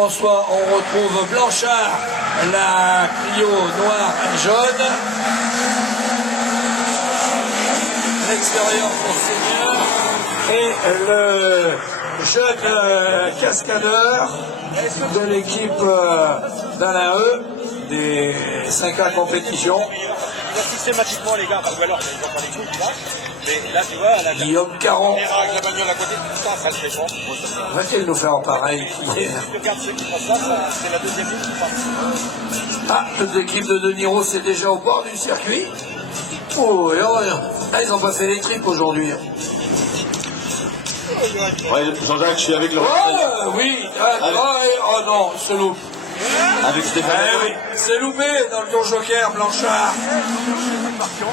François, on retrouve Blanchard, la Clio noire et jaune. L'extérieur pour Seigneur. Et le jeune cascadeur de l'équipe d'Alain E, des 5A compétitions. Systématiquement les gars, parce que alors ils ont pas les coups là, mais là tu vois, là, Guillaume Caron. avec la bagnole à côté, tout ça, ça se répond. Va-t-il nous faire en pareil hier? Regarde ceux qui passent là, c'est la deuxième ligne qui passe. Ah, l'équipe de De Niro, c'est déjà au bord du circuit. Oh, et oh, ah, ils ont pas fait les tripes aujourd'hui. Ouais, Jean-Jacques, je suis avec le... Oh, oui, oh non, c'est loupé. Avec Stéphane. Oui, c'est loupé dans le tour Joker, Blanchard.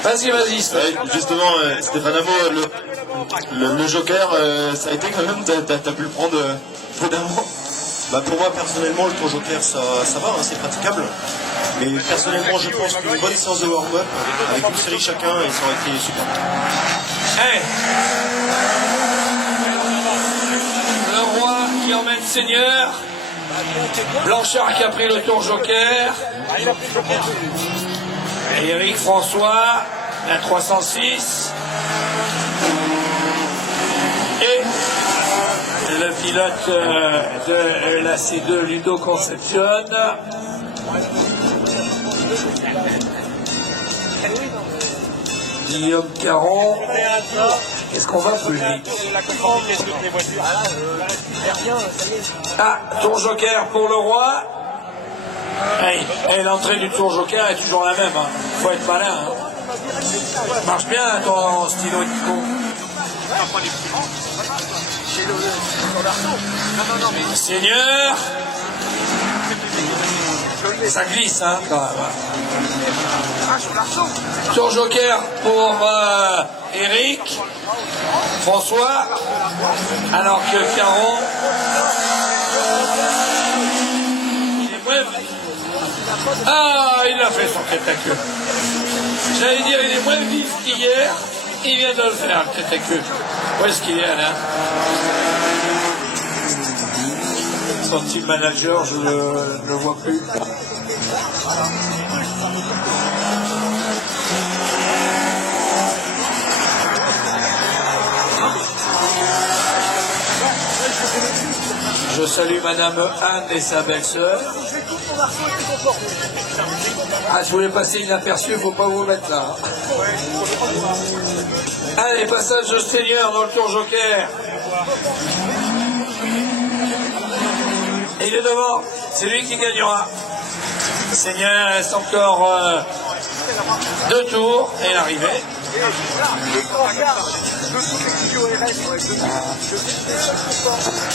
Vas-y, Ouais, Stéphane. justement, Stéphane Amo, le Joker, ça a été quand même, t'as pu le prendre prudemment. Bah pour moi personnellement le tour Joker ça va, hein, c'est praticable. Mais personnellement je pense qu'une bonne séance de warm-up avec une série chacun et ça aurait été super. Hey. Le roi qui emmène Seigneur. Blanchard qui a pris le tour Joker. Et Eric François, la 306. Et le pilote de la C2 Ludo Conception. Guillaume Caron. Est-ce qu'on va plus vite? Ah, tour Joker pour le roi. Hey, l'entrée du tour Joker est toujours la même. Hein. Faut être malin. Hein. Marche bien ton stylo Nico. Seigneur. Ça glisse, hein, quand même. Tour Joker pour Eric. François. Alors que Caron. Ah, il a fait son tête à queue. J'allais dire, il est moins vif qu'hier. Il vient de le faire, le tête à queue. Où est-ce qu'il est, Alain? Son team manager, je ne le vois plus. Je salue Madame Anne et sa belle-sœur. Ah, si vous voulez passer inaperçu, il ne faut pas vous mettre là. Allez, passage de Seigneur dans le tour Joker. Et il est devant, c'est lui qui gagnera. Seigneur reste encore 2 tours et l'arrivée.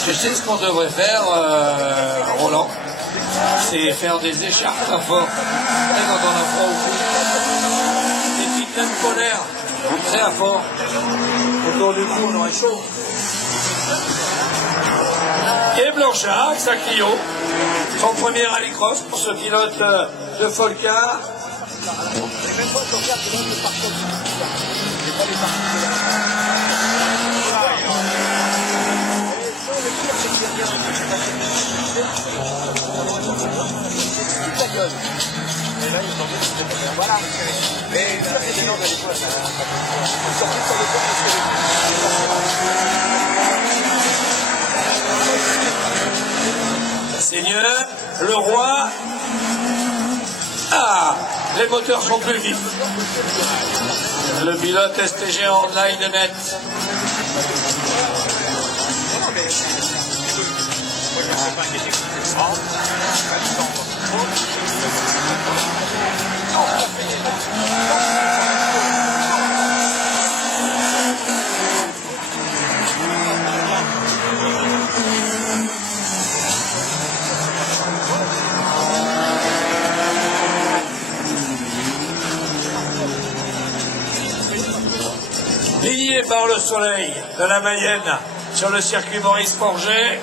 Tu sais ce qu'on devrait faire, Roland? C'est faire des écharpes à fort. Et quand on a froid au cou, des petites lames polaires, très à fort. Autour du cou, on aurait chaud. Et Blanchard, avec sa Clio, son premier rallycross pour ce pilote de Folcar. Seigneur, le roi. Ah, les moteurs sont plus vifs. Le pilote STG Online de net. Ligné par le soleil de la Mayenne sur le circuit Maurice Forget.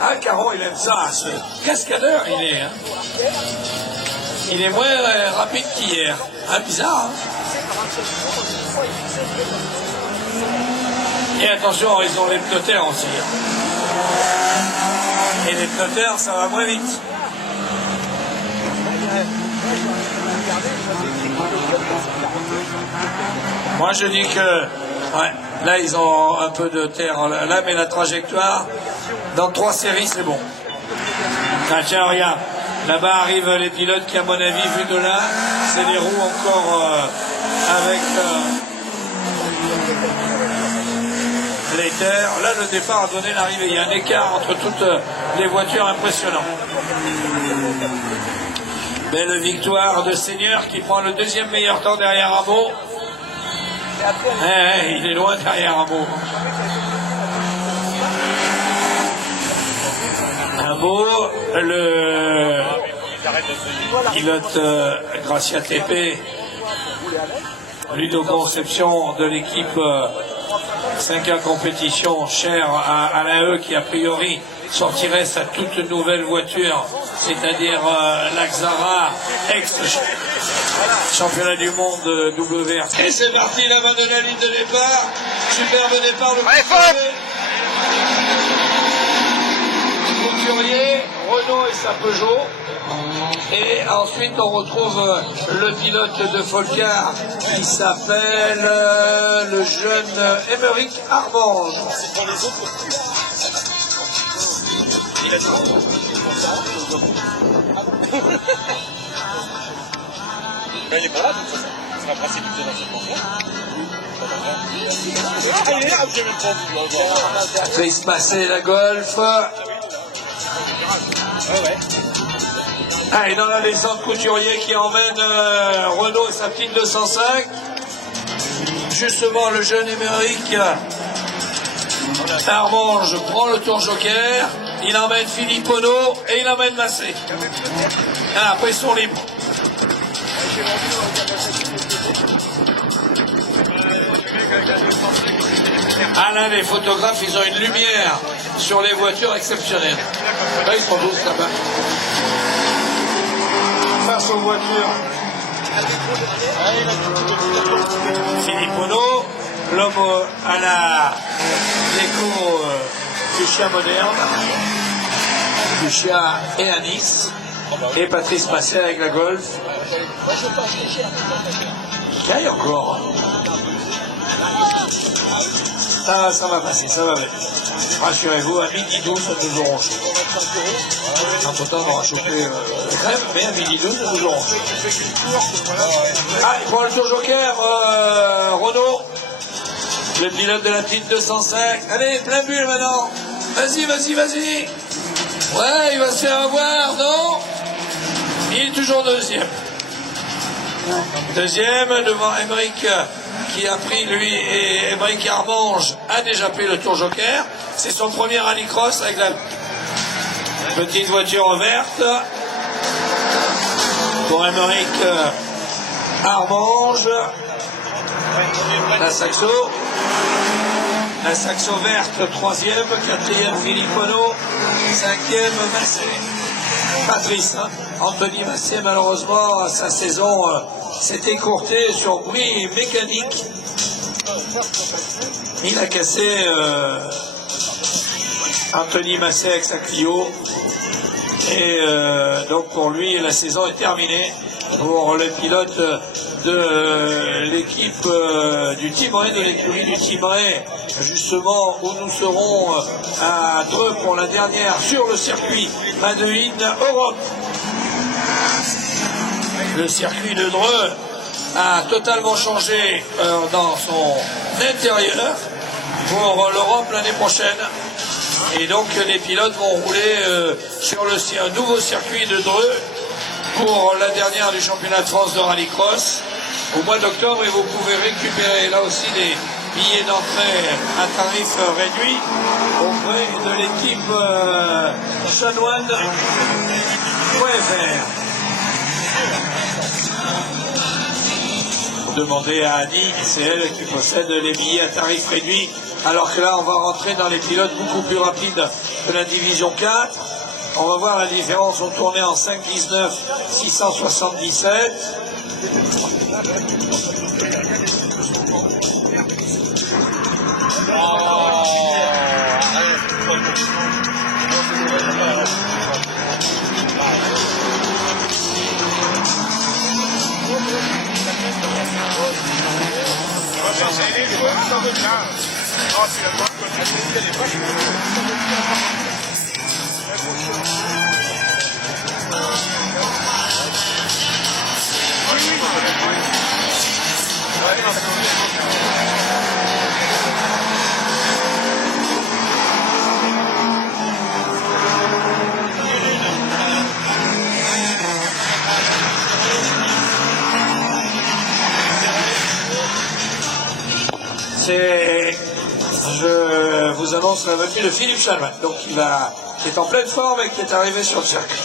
Ah, Caron, il aime ça. Ce cascadeur, il est. Hein. Il est moins rapide qu'hier. Ah, bizarre. Hein. Et attention, ils ont les pneumoteurs aussi. Et les pneumoteurs, ça va moins vite. Moi je dis que ouais, là ils ont un peu de terre là, mais la trajectoire dans 3 séries c'est bon. Ah, tiens regarde, là-bas arrivent les pilotes qui à mon avis vu de là c'est les roues encore avec les terres. Là le départ a donné l'arrivée, il y a un écart entre toutes les voitures impressionnant. Belle victoire de Seigneur qui prend le 2e meilleur temps derrière Rameau. Il est loin derrière Rameau. Rameau, le pilote Gracia TP, Ludo Conception de l'équipe 5A Compétition, cher à l'AE qui a priori sortirait sa toute nouvelle voiture, c'est-à-dire l'Axara ex-championnat du monde WRC. Et c'est parti là-bas de la ligne de départ. Superbe départ de Couturier, Renault et sa Peugeot. Et ensuite on retrouve le pilote de Folcar qui s'appelle le jeune Émeric Armange. Ben, il est pas là, donc ça sera principe de dans cette mention. Patrice Massé, la Golf. Ah, et dans la descente Couturier qui emmène Renault et sa petite 205. Justement, le jeune Émeric Armange prend le tour joker. Il emmène Philippe Ono et il emmène Massé. Ah, après ils sont libres. Ah là, les photographes, ils ont une lumière sur les voitures exceptionnelle. Là, ils sont tous là-bas. Face aux voitures. Philippe Ono, l'homme à la déco du chien moderne, du chien et à Nice, et Patrice Massé avec la Golf. Caille encore. Ah, ça va passer, ça va venir. Rassurez-vous, à midi 12, nous aurons chaud. Entre temps, on aura chauffé la crème, mais à midi 12, nous aurons chaud. Ah, il prend le tour joker, Renault. Le pilote de la petite 205. Allez, plein bulle maintenant. Vas-y, vas-y, vas-y. Ouais, il va se faire avoir, non? Il est toujours deuxième. Deuxième devant Émeric qui a pris lui, et Émeric Armange a déjà pris le tour joker. C'est son premier rallycross avec la petite voiture verte pour Émeric Armange. La Saxo verte, 3e, 4e Philippe Ono, 5e Massé. Patrice, hein. Anthony Massé, malheureusement, sa saison s'est écourtée sur bruit mécanique. Il a cassé Anthony Massé avec sa Clio. Et donc pour lui, la saison est terminée. Pour le pilote de l'équipe du Thymerais, de l'écurie du Thymerais, justement où nous serons à Dreux pour la dernière sur le circuit Madeline Europe. Le circuit de Dreux a totalement changé dans son intérieur pour l'Europe l'année prochaine. Et donc les pilotes vont rouler sur un nouveau circuit de Dreux pour la dernière du championnat de France de rallycross au mois d'octobre, et vous pouvez récupérer là aussi des billets d'entrée à tarif réduit auprès de l'équipe chanoine.fr. Demandez à Annie, c'est elle qui possède les billets à tarif réduit, alors que là on va rentrer dans les pilotes beaucoup plus rapides de la division 4. On va voir la différence, on tournait en 5,19, 677. Je vous annonce la venue de Philippe Chanoine, donc qui est en pleine forme et qui est arrivé sur le circuit.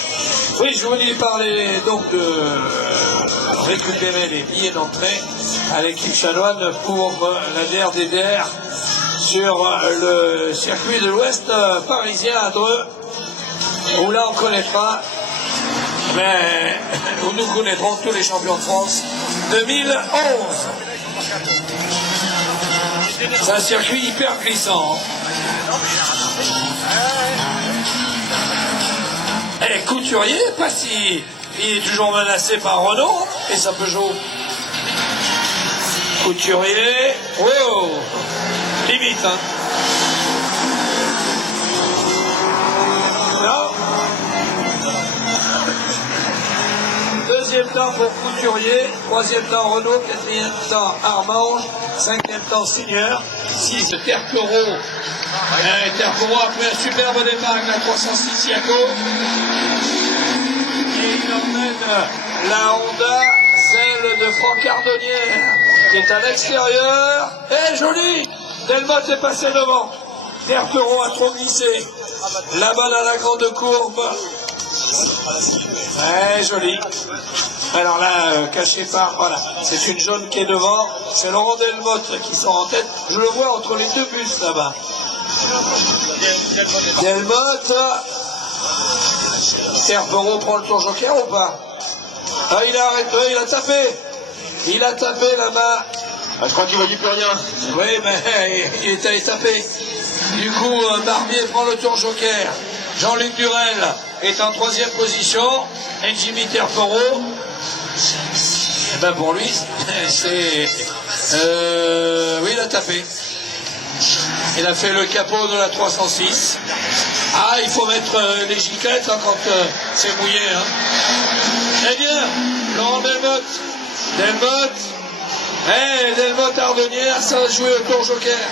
Oui, je voulais parler donc de récupérer les billets d'entrée à l'équipe Chanoine pour la DRDDR sur le circuit de l'Ouest parisien à Dreux, où là on connaîtra, mais où nous connaîtrons tous les champions de France 2011. C'est un circuit hyper glissant. Et Couturier, pas si il est toujours menacé par Renault et sa Peugeot. Couturier, wow, limite, hein. Non. Deuxième temps pour Couturier, troisième temps Renault, quatrième temps Armange, cinquième temps Seigneur, 6 de Terpero. Terpero a pris un superbe départ avec la 306 Yaco. Et il emmène la Honda, celle de Franck Ardonnière, qui est à l'extérieur. Et joli, Delmotte est passé devant. Terpero a trop glissé. Là-bas dans la grande courbe. Ouais, joli. Alors là, caché par, voilà, c'est une jaune qui est devant, c'est Laurent Delmotte qui sort en tête, je le vois entre les deux bus là-bas. Delmotte, Terpero prend le tour joker ou pas? Ah, il a arrêté, il a tapé là-bas. Ah, je crois qu'il ne voyait plus rien. Oui, mais il est allé taper. Du coup, Barbier prend le tour joker. Jean-Luc Durel est en troisième position. Et Jimmy Terpero, eh ben pour lui, c'est... oui, il a tapé. Il a fait le capot de la 306. Ah, il faut mettre les giclettes hein, quand c'est mouillé. Hein. Eh bien, Laurent Delmotte, Delmotte Ardonnière, ça va jouer au tour joker.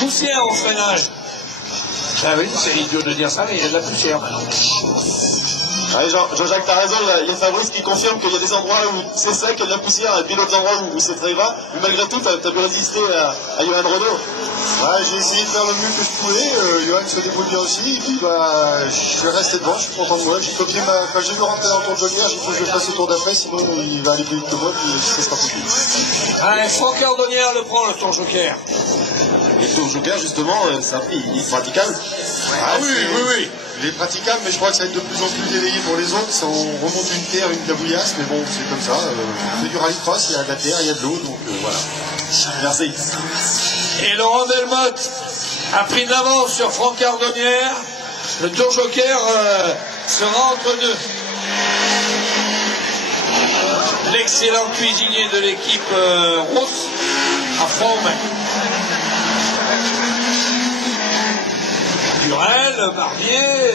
Poussière au freinage. Ah oui, c'est idiot de dire ça, mais il y a de la poussière maintenant. Ouais, Jean-Jacques, t'as raison, il y a Fabrice qui confirme qu'il y a des endroits où c'est sec, il y a de la poussière, et puis d'autres endroits où c'est très gras. Mais malgré tout, t'as pu résister à Johan Renault. Ouais, j'ai essayé de faire le mieux que je pouvais. Johan se débrouille bien aussi. Et puis, je vais rester devant, je suis content de moi. J'ai copié quand j'ai vu rentrer dans le tour de joker, j'ai dit que je fasse le tour d'après, sinon il va aller plus vite que moi, puis ça sera possible. Allez, Franck Ardonnière le prend, le tour joker. Et le tour joker, justement, il est praticable. Ah oui. Il est praticable, mais je crois que ça va être de plus en plus délayé pour les autres. Ça, on remonte une terre, une tabouillasse, mais bon, c'est comme ça. C'est du rallycross, il y a de la terre, il y a de l'eau, donc voilà. Merci. Et Laurent Delmotte a pris de l'avance sur Franck Ardonnière. Le tour joker sera entre deux. L'excellent cuisinier de l'équipe rousse à fond. Durel, Barbier,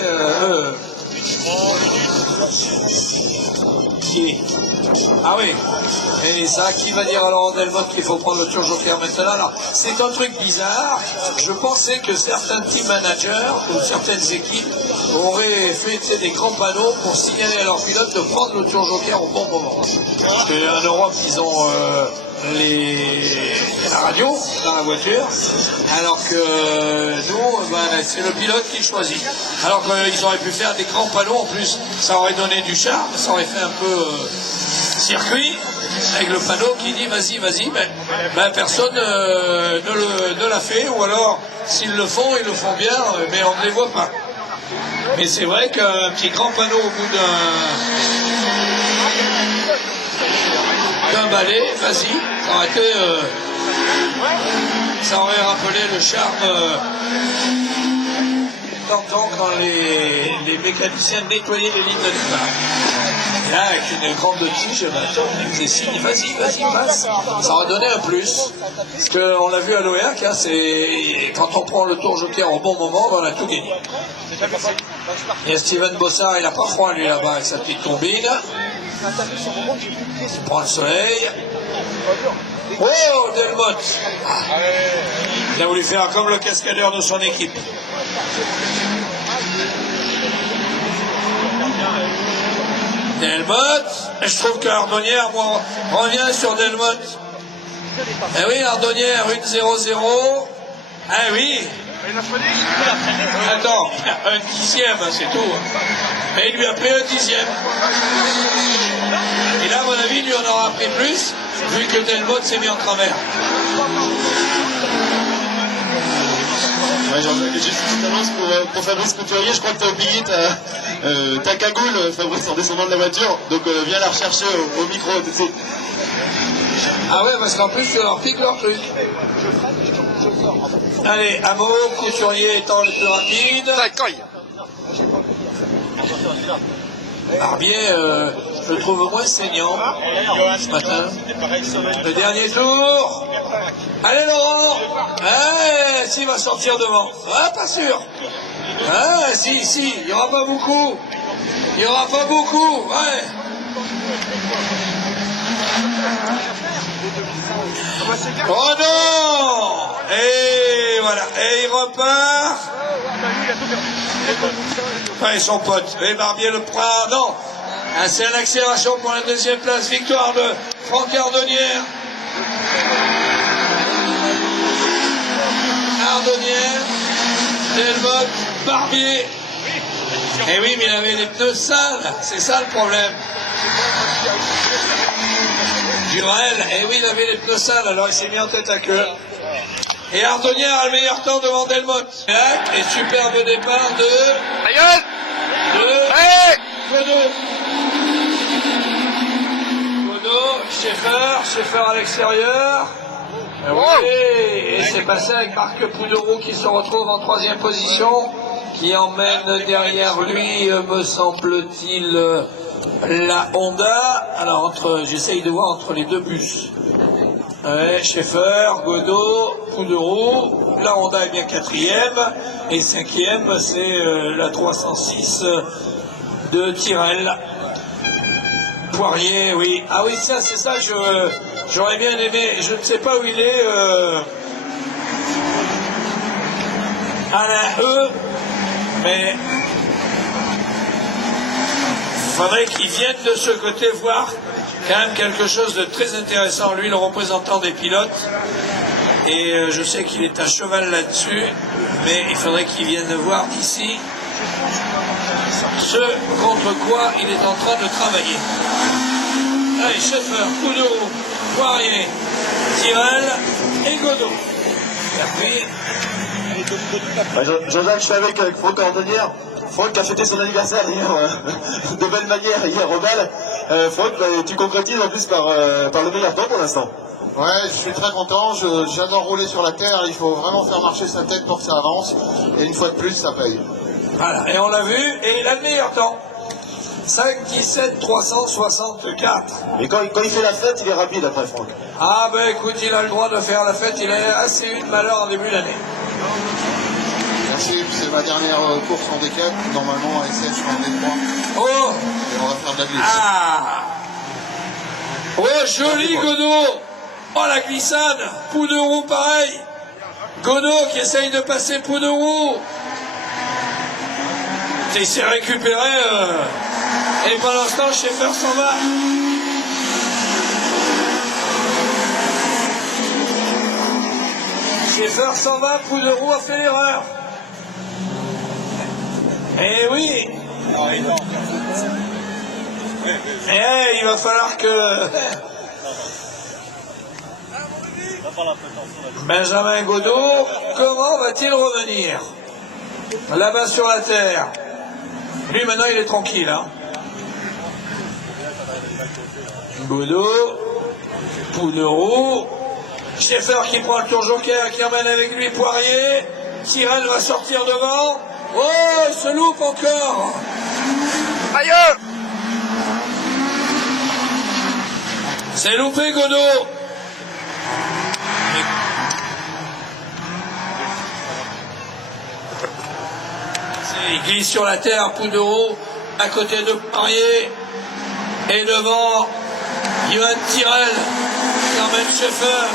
qui? Ah oui. Et ça, qui va dire à Laurent Delmotte qu'il faut prendre le tour joker maintenant? Alors, c'est un truc bizarre. Je pensais que certains team managers ou certaines équipes auraient fait des grands panneaux pour signaler à leurs pilotes de prendre le tour joker au bon moment. Parce qu'en Europe, ils ont la radio dans la voiture, alors que nous, c'est le pilote qui choisit. Alors qu'ils auraient pu faire des grands panneaux en plus, ça aurait donné du charme, ça aurait fait un peu circuit, avec le panneau qui dit vas-y, mais personne ne l'a fait, ou alors s'ils le font, ils le font bien, mais on ne les voit pas. Mais c'est vrai qu'un petit grand panneau au bout d'un balai, vas-y, ça aurait été, ça aurait rappelé le charme temps quand les mécaniciens nettoyaient les lignes de départ. Et là, avec une grande tige, il faisait signe, vas-y, passe. Ça aurait donné un plus. Parce qu'on l'a vu à l'OEAC, hein, quand on prend le tour joker au bon moment, on a tout gagné. Il y a Steven Bossard, il n'a pas froid lui là-bas avec sa petite combine. Il prend le soleil. Oh, Delmotte! Il a voulu faire comme le cascadeur de son équipe. Delmotte, je trouve que Ardonnière, moi, revient sur Delmotte. Eh oui, Ardonnière, 1-0-0. Ah oui. Attends, un dixième, c'est tout. Mais il lui a pris un dixième. Et là, à mon avis, lui en aura pris plus, vu que Delmotte s'est mis en travers. Ouais, Jean-Jacques, j'ai juste une petite annonce pour Fabrice Couturier. Je crois que tu as oublié ta cagoule, Fabrice, en descendant de la voiture. Donc viens la rechercher au micro. Ah ouais, parce qu'en plus, tu leur piques leur truc. Allez, Amo, Couturier étant le plus rapide. Barbier, je le trouve moins saignant ce matin. Le dernier tour. Allez Laurent. S'il va sortir devant. Ah, pas sûr. Ah, si, il n'y aura pas beaucoup. Ouais. Oh non! Et voilà, et il repart. Et son pote, et Barbier le prend. Non, c'est une accélération pour la deuxième place. Victoire de Franck Ardonnière. Delmotte, Barbier. Et oui, mais il avait les pneus sales, c'est ça le problème. Durel, et oui, il avait les pneus sales, alors il s'est mis en tête à queue. Et Ardonnière a le meilleur temps devant Delmotte. Et superbe départ de Godot, Schaeffer à l'extérieur. Oui, et c'est passé avec Marc Pouderoux qui se retrouve en troisième position, qui emmène derrière lui, me semble-t-il, la Honda. Alors, j'essaye de voir entre les deux bus. Ouais, Schaeffer, Godot, Pouderoux, la Honda est bien quatrième, et cinquième, c'est la 306 de Tyrrell. Poirier, oui. Ah oui, ça, c'est ça, j'aurais bien aimé, je ne sais pas où il est, Alain mais il faudrait qu'il vienne de ce côté voir quand même quelque chose de très intéressant. Lui, le représentant des pilotes, et je sais qu'il est à cheval là-dessus, mais il faudrait qu'il vienne voir ici ce contre quoi il est en train de travailler. Allez, Schaeffer, Pouderoux, Poirier, Tyrrell et Godot. Et puis... Jean-Jacques, je suis avec Franck Ardonnière. Franck a fêté son anniversaire hier, de belle manière, hier au bal. Franck, tu concrétises en plus par le meilleur temps pour l'instant. Ouais, je suis très content, j'adore rouler sur la terre, il faut vraiment faire marcher sa tête pour que ça avance, et une fois de plus, ça paye. Voilà, et on l'a vu, et il a le meilleur temps. 5-17 364. Et quand il fait la fête, il est rapide après Franck. Ah ben écoute, il a le droit de faire la fête, il a assez eu de malheur en début d'année. Merci, c'est ma dernière course en D4, normalement à SF je suis en D3. Oh! Et on va faire de la glisse. Ah! Oh, joli Godot! Oh, la glissade! Pouderoux pareil! Godot qui essaye de passer Pouderoux! Il s'est récupéré, et pendant ce temps, Schaeffer s'en va. Schaeffer s'en va, Pouderoux a fait l'erreur. Eh oui! Il va falloir que Benjamin Godot, comment va-t-il revenir? Là-bas sur la terre. Lui maintenant il est tranquille. Hein. Godot, Pouderoux, Schaeffer qui prend le tour joker, qui emmène avec lui Poirier. Tyrrell va sortir devant. Oh, il se loupe encore. Aïe! C'est loupé, Godot. Il glisse sur la terre, Poudreau, à côté de Poirier. Et devant, Johan Tyrrell, Carmen Schaeffer,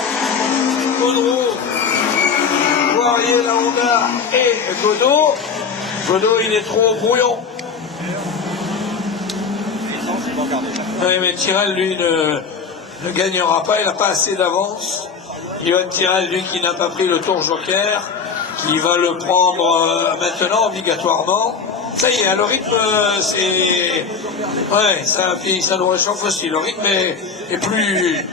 Poudreau, Poirier, la Honda et Godot. Godot, il est trop brouillon. Oui, mais Tyrrell, lui, ne gagnera pas, il n'a pas assez d'avance. Johan Tyrrell, lui, qui n'a pas pris le tour joker, qui va le prendre maintenant, obligatoirement. Ça y est, le rythme, c'est... Ouais, ça nous réchauffe aussi. Le rythme est plus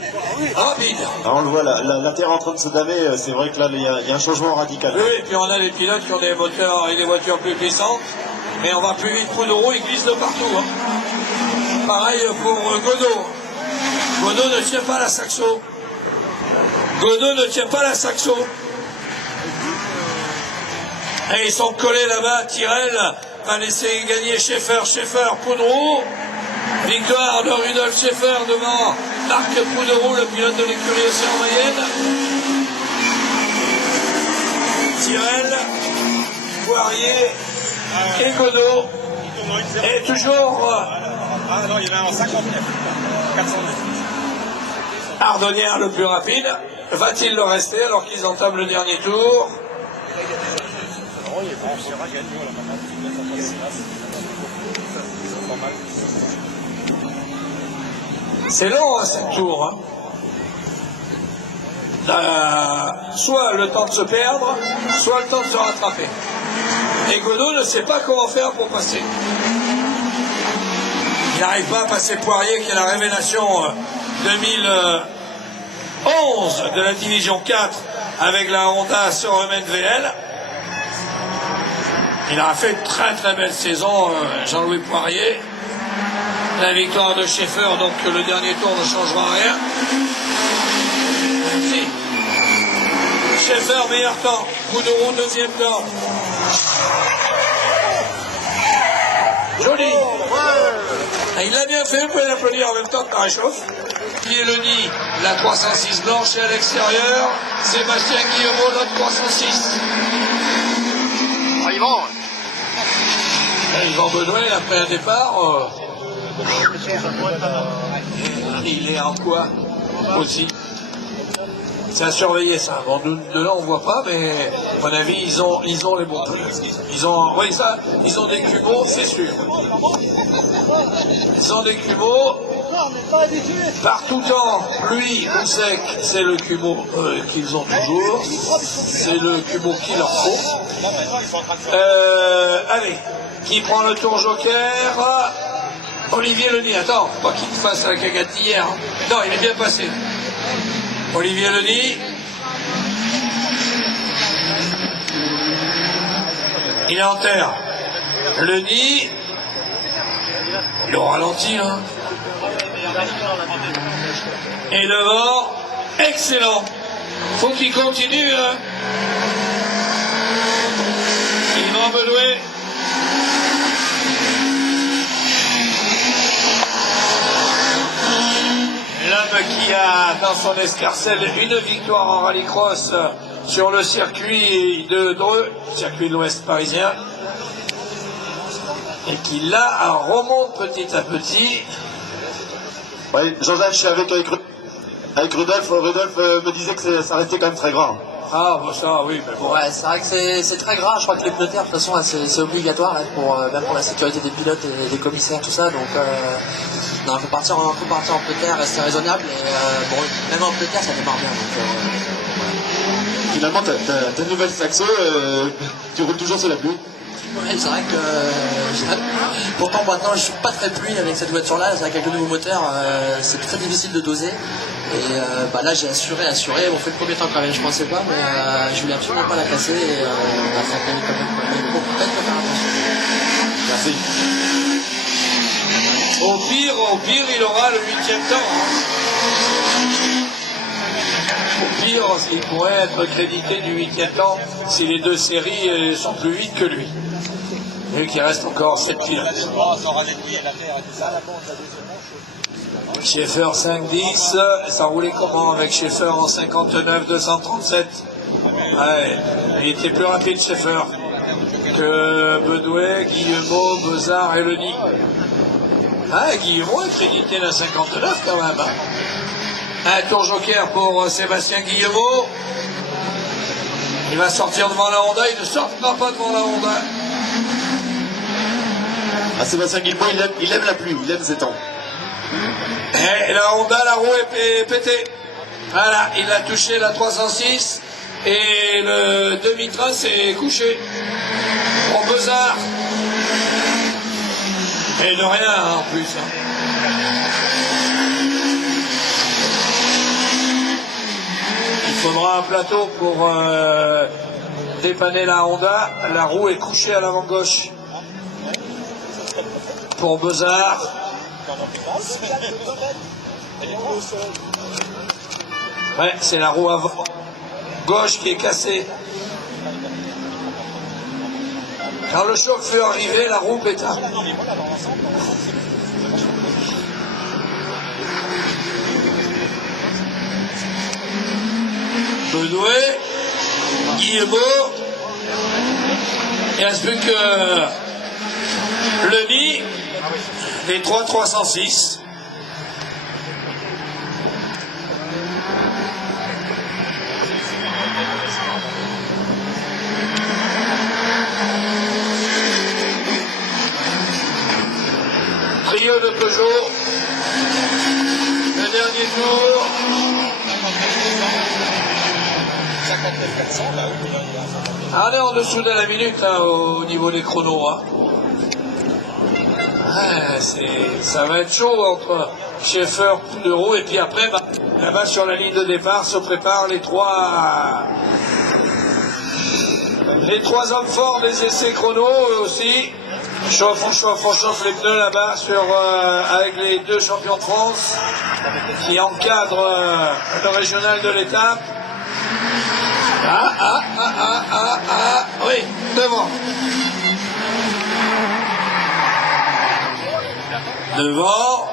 rapide. Alors, on le voit, la terre en train de se damer, c'est vrai que là, il y a un changement radical. Oui, et puis on a des pilotes qui ont des moteurs et des voitures plus puissantes, mais on va plus vite. Poudreau, il glisse de partout. Hein. Pareil pour Godot. Godot ne tient pas la saxo. Godot ne tient pas la saxo. Et ils sont collés là-bas. Tyrrell va laisser gagner Schaeffer, Poudreau. Victoire de Rudolf Schaeffer devant Marc Poudreau, le pilote de l'écurie Océan Mayenne. Tyrrell, Poirier et Godot. Et toujours Ah non, il y en a un 59. 410. Ardonnière le plus rapide. Va-t-il le rester alors qu'ils entament le dernier tour? C'est long, hein, 7 tours. Hein. Soit le temps de se perdre, soit le temps de se rattraper. Et Godot ne sait pas comment faire pour passer. Il n'arrive pas à passer Poirier, qui est la révélation 2011 de la division 4 avec la Honda Soremen VL. Il a fait une très très belle saison, Jean-Louis Poirier. La victoire de Schaeffer, donc le dernier tour ne changera rien. Si. Schaeffer, meilleur temps. Poudreau, deuxième temps. Joli. Et il l'a bien fait, vous pouvez l'applaudir en même temps que ça réchauffe. Pieloni, la 306 blanche et à l'extérieur. Sébastien Guillemot, notre 306. Ah, Yvan. Et Yvan Benoît, après un départ, il est en quoi aussi. C'est à surveiller ça. Bon, de là on voit pas, mais à mon avis ils ont les bons pneus. Ils ont des cubos, c'est sûr. Ils ont des cubos. Par tout temps, pluie ou sec, c'est le cubo qu'ils ont toujours. C'est le cubo qu'il leur faut. Allez, qui prend le tour joker? Olivier Leny, attends, pas qu'il te fasse la cagate d'hier. Hein. Non, il est bien passé. Olivier Leny. Il est en terre. Leny. Il est au ralenti, hein. Et devant, excellent. Faut qu'il continue, hein. Yvan Bedoué. L'homme qui a dans son escarcelle une victoire en rallycross sur le circuit de Dreux, circuit de l'Ouest parisien, et qui là remonte petit à petit. Oui, Jean-Jacques, je suis avec Rudolf. Rudolf me disait que ça restait quand même très grand. Ah, bon, ça, oui, mais bon. Ouais, c'est vrai que c'est très gras. Je crois que les pneus terre, de toute façon, c'est obligatoire là, même pour la sécurité des pilotes et des commissaires, tout ça. Donc, non, il faut partir en pneu terre, rester raisonnable. Et bon, même en pneu terre, ça démarre bien. Donc, Finalement, ta nouvelle saxo, tu roules toujours sur la pluie. ouais, c'est vrai que pourtant maintenant je suis pas très pluie avec cette voiture-là. C'est vrai qu'avec le nouveau moteur, c'est très difficile de doser. Et là j'ai assuré. On fait le premier temps quand même, je pensais pas, mais je voulais absolument pas la casser. Et ça a quand même. Mais bon, peut-être faut faire attention. Merci. Au pire, il aura le 8e temps. Hein. pire, il pourrait être crédité du 8e temps si les deux séries sont plus vite que lui. Et qu'il reste encore 7 pilotes. Schaeffer 5-10, ça roulait comment avec Schaeffer en 59-237? Ouais, il était plus rapide Schaeffer que Bedouet, Guillemot, Bezard et Leni. Ah, Guillemot est crédité la 59 quand même. Un tour joker pour Sébastien Guillemot. Il va sortir devant la Honda, il ne sortira pas devant la Honda. Ah, Sébastien Guillemot, il aime la pluie, il aime ses temps. Et la Honda, la roue est pétée. Voilà, il a touché la 306 et le demi-train s'est couché. Pour Bezard. Et de rien hein, en plus. Hein. Il faudra un plateau pour dépanner la Honda. La roue est couchée à l'avant gauche. Pour Bezard. Ouais, c'est la roue avant gauche qui est cassée. Quand le choc fut arrivé, la roue péta. Bedouet, Guillemot, il ne reste plus que Leni, les 306. Trio de Peugeot, le dernier tour. Ah, on est en dessous de la minute hein, au niveau des chronos. Hein. Ah, ça va être chaud entre Schaeffer, Poudreau et puis après, bah, là-bas sur la ligne de départ se préparent les trois hommes forts des essais chronos eux aussi. On chauffe les pneus là-bas avec les deux champions de France qui encadrent le régional de l'étape. Oui, devant. Devant,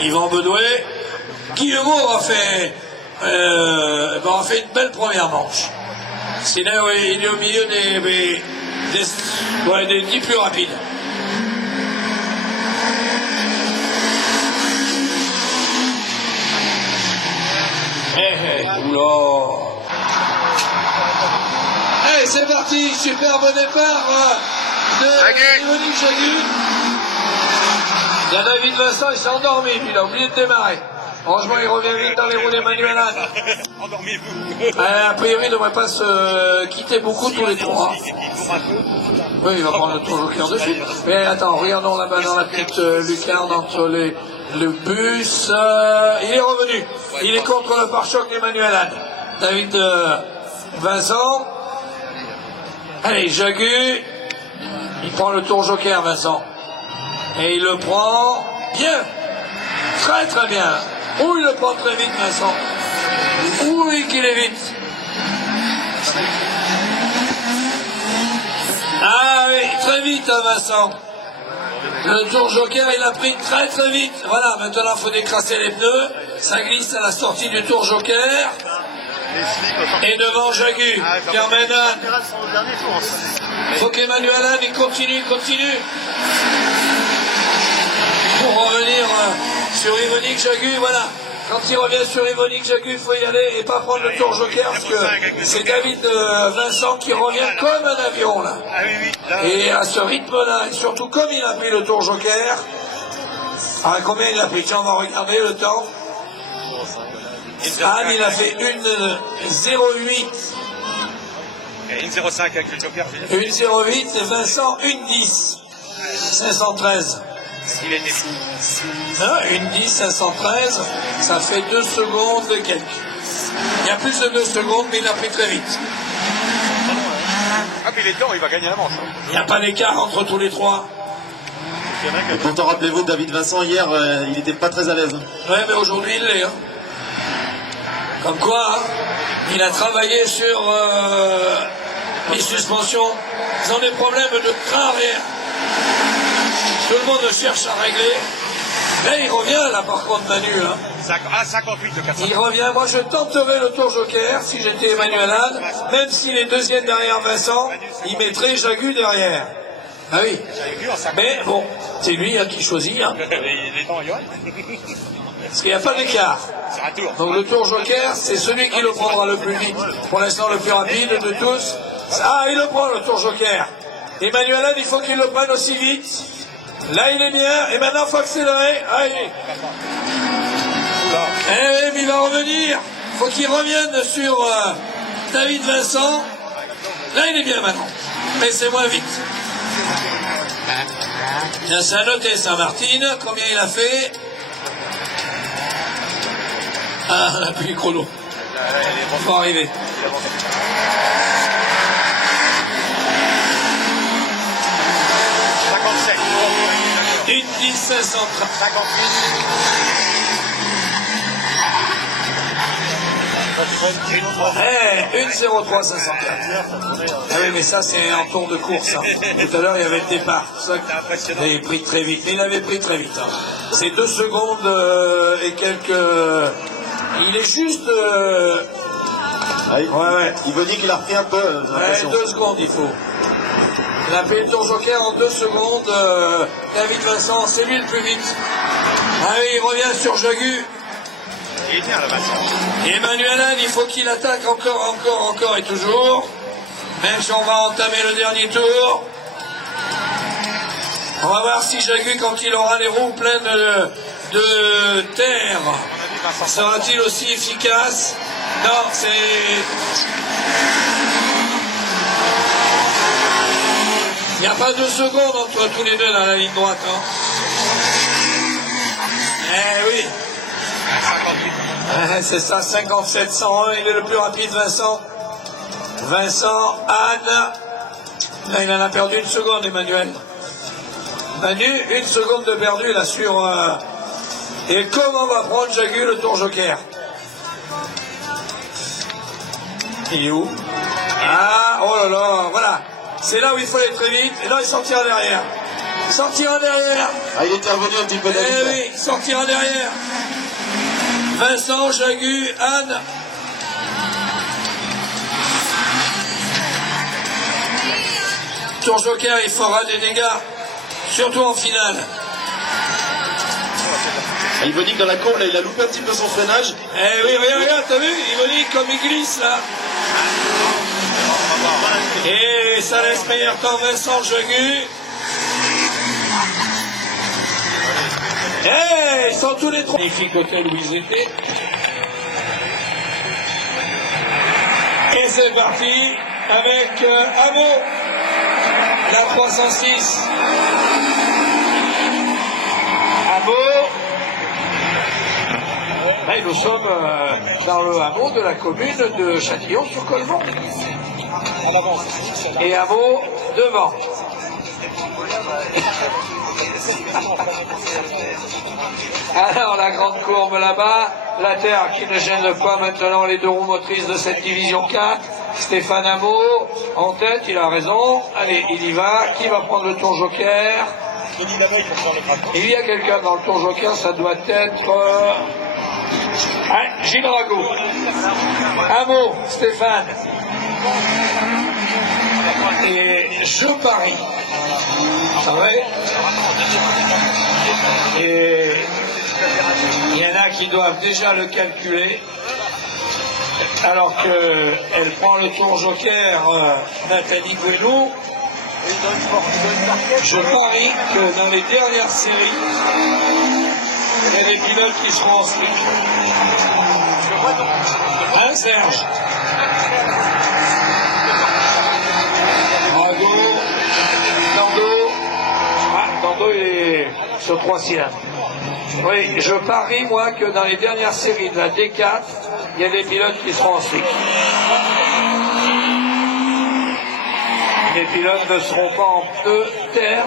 Yvan Bedouet. Guillemot a fait une belle première manche. Sinon, oui, il est au milieu des 10 plus rapides. Oula. Hey, c'est parti, superbe départ de Yvonique Jagu. Il y a David Vincent, il s'est endormi, puis il a oublié de démarrer. Franchement, il revient vite dans les roues d'Emmanuel Anne. Endormez-vous. A priori, il ne devrait pas se quitter beaucoup tous les trois. Oui, il va prendre le tour joker de suite. Mais attends, regardons là-bas dans la petite lucarne entre le bus. Il est revenu. Il est contre le pare-choc d'Emmanuel Anne. David Vincent. Allez, Jagu. Il prend le tour joker, Vincent. Et il le prend bien. Très très bien. Ouh, il le prend très vite, Vincent. Oui, qu'il est vite. Ah oui, très vite, hein, Vincent. Le tour joker, il l'a pris très très vite. Voilà, maintenant, il faut décrasser les pneus. Ça glisse à la sortie du tour joker. Et devant Jagu, qui emmène Anne. Il faut qu'Emmanuel Anne, il continue. Pour revenir sur Yvonique Jagu, voilà. Quand il revient sur Yvonique Jagu, il faut y aller et pas prendre le tour joker parce que c'est David Vincent qui revient comme un avion là. Et à ce rythme-là, et surtout comme il a pris le tour joker, à combien il a pris? Tiens, on va regarder le temps. Anne, il a fait 1,08. Et 1,05 avec le joker. 1,08 et Vincent 1,10. 513. Il était fou. 1,10, 513, ça fait 2 secondes et quelques. Il y a plus de 2 secondes, mais il a pris très vite. Ah, puis il est dedans, il va gagner la manche. Il n'y a pas d'écart entre tous les trois. Et pourtant, rappelez-vous, David Vincent, hier, il n'était pas très à l'aise. Ouais, mais aujourd'hui, il l'est. Hein. Comme quoi, hein. Il a travaillé sur les suspensions. Ils ont des problèmes de train arrière. Tout le monde cherche à régler. Là, il revient, là, par contre, Manu. Hein. 58 de 400. Il revient. Moi, je tenterais le tour joker si j'étais Emmanuel Anne. Même s'il est deuxième derrière Vincent, il mettrait Jagu derrière. Ah oui. Mais bon, c'est lui hein, qui choisit. Hein. Les temps, Johan. Parce qu'il n'y a pas d'écart. C'est un tour. Donc le tour joker, c'est celui qui le prendra le plus vite. Pour l'instant, le plus rapide de tous. Ah, il le prend, le tour joker. Emmanuel Anne, il faut qu'il le prenne aussi vite. Là, il est bien. Et maintenant, il faut accélérer. Allez. Eh, mais il va revenir. Il faut qu'il revienne sur David Vincent. Là, il est bien maintenant. Mais c'est moins vite. Tiens, c'est à noter, Saint-Martin. Combien il a fait? Ah, on a plus le chrono. Il faut arriver. Une 10 530. 58. 1,03 504. Ah oui, mais ça, c'est en tour de course. Hein. Tout à l'heure, il y avait le départ. Ça, il avait pris très vite. Mais il avait pris très vite. Hein. C'est 2 secondes et quelques... Il est juste... Ouais. Il veut dire qu'il a repris un peu. Ouais, 2 secondes, il faut. Il a payé le tour joker en 2 secondes. David Vincent, c'est lui le plus vite. Ah oui, il revient sur Jagu. Il est bien, là, Vincent. Et Emmanuel Anne, il faut qu'il attaque encore et toujours. Même si on va entamer le dernier tour. On va voir si Jagu, quand il aura les roues pleines de terre, sera-t-il aussi efficace? Non, c'est... Il n'y a pas 2 secondes entre tous les deux dans la ligne droite. Hein. Eh oui. 58. C'est ça, 57, 101. Il est le plus rapide, Vincent. Vincent, Anne. Là, il en a perdu 1 seconde, Emmanuel. Manu, 1 seconde de perdu, là, sur... Et comment va prendre Jagu le tour joker? Il est où? Ah, oh là là, voilà. C'est là où il faut aller très vite. Et là, il sortira derrière. Il sortira derrière. Ah, il était revenu un petit peu David. Eh oui, il sortira derrière. Vincent, Jagu, Anne. Tour joker, il fera des dégâts. Surtout en finale. Ah, il veut dire que dans la courbe, là, il a loupé un petit peu son freinage. Eh oui, regarde, t'as vu? Il veut dire comme il glisse, là. Et ça laisse meilleur temps Vincent Jagu. Eh, ils sont tous les trois. Magnifique hôtel où ils étaient. Et c'est parti avec Amo, la 306. Amo. Là, nous sommes dans le hameau de la commune de Châtillon-sur-Colmont. Et Amo devant. Alors la grande courbe là-bas, la terre qui ne gêne pas maintenant les 2 roues motrices de cette division 4. Stéphane Amo en tête, il a raison. Allez, il y va. Qui va prendre le tour joker? Il y a quelqu'un dans le tour joker, ça doit être... Gilles Rago. Amo, Stéphane. Et je parie. C'est vrai? Et il y en a qui doivent déjà le calculer. Alors qu'elle prend le tour joker, Nathalie Gouelou. Je parie que dans les dernières séries, il y a des pilotes qui seront en slip. Hein, Serge? Rago, Nando est sur 3 cylindres. Oui, je parie, moi, que dans les dernières séries de la D4, il y a des pilotes qui seront en slip. Les pilotes ne seront pas en pneus terre,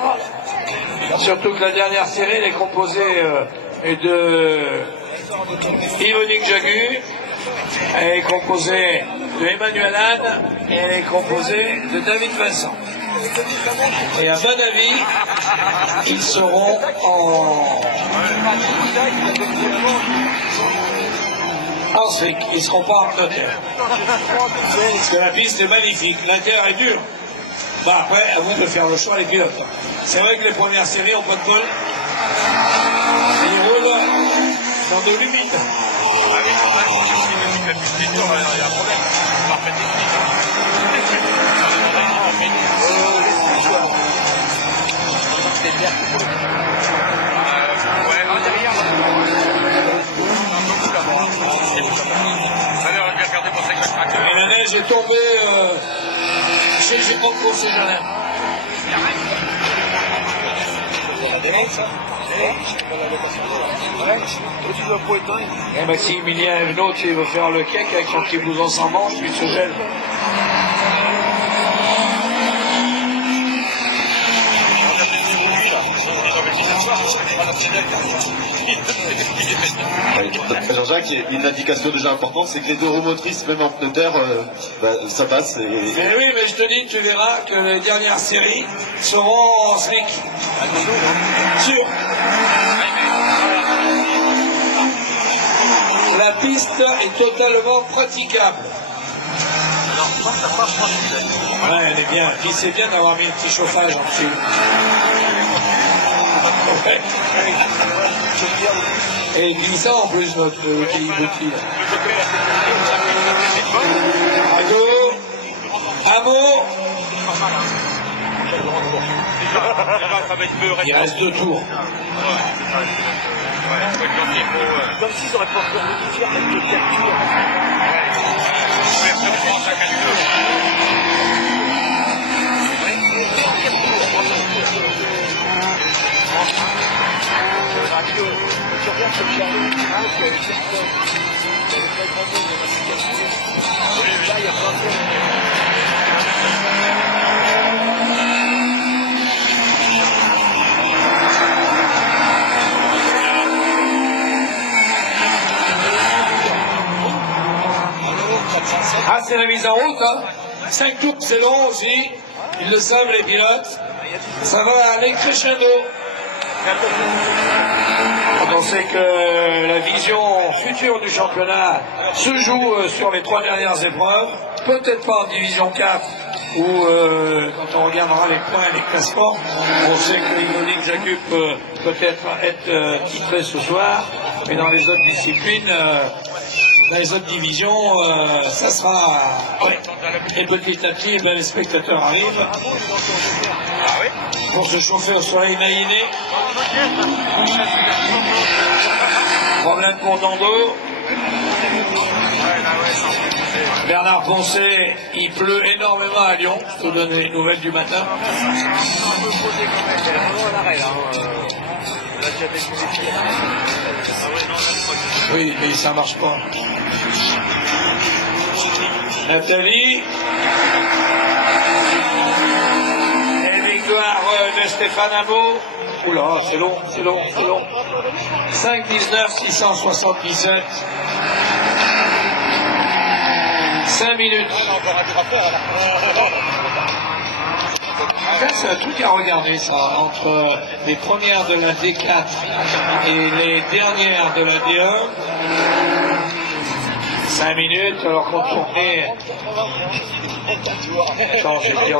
surtout que la dernière série elle est composée de Yvonique Jagu, Elle est composée de Emmanuel Anne et elle est composée de David Vincent. Et à mon avis, ils seront en Slick, ils ne seront pas en Angleterre. Parce que la piste est magnifique, l'intérieur est dur. Bah après, à vous de faire le choix les pilotes. C'est vrai que les premières séries n'ont pas de bol. Ils roulent dans de l'humide. Ah oui, la piste est dure, il y a un problème. On va remettre des Et la neige est tombée chez Gipocco, c'est Jalin. Et Maximilien Evenot, il veut faire le cake avec son petit blouson sans manche, puis il se gèle. Jean-Jacques, il y a une indication déjà importante, c'est que les deux roues motrices, même en pneu terre, ça passe. Mais oui, mais je te dis, tu verras que les dernières séries seront en slick. Sûr. La piste est totalement praticable. Ouais, elle est bien. Puis c'est bien d'avoir mis un petit chauffage en dessus. Ouais. Et glissant en plus, notre petit bouti. Hameau. Il reste 2 tours. Comme s'ils auraient pas encore le faire avec le calcul. Ah, c'est la mise en route, hein. 5 tours, c'est long aussi. Ils le savent, les pilotes. Ça va aller crescendo. On sait que la vision future du championnat se joue sur les 3 dernières épreuves. Peut-être pas en division 4, où quand on regardera les points et les classements, on sait que Yonick Jakub peut peut-être être titré ce soir. Mais dans les autres disciplines, dans les autres divisions, ça sera... Ouais. Et petit à petit, ben, les spectateurs arrivent pour se chauffer au soleil naïné. Problème pour Dando. Bernard Poncet, il pleut énormément à Lyon. Je te donne les nouvelles du matin. Oui, mais ça marche pas. Nathalie. Et victoire de Stéphane Hameau. Oula, c'est long, c'est long, c'est long. 5-19-677. 5 minutes. C'est un truc à regarder, ça, entre les premières de la D4 et les dernières de la D1. 5 minutes, alors qu'on tournait. Attends, j'ai dit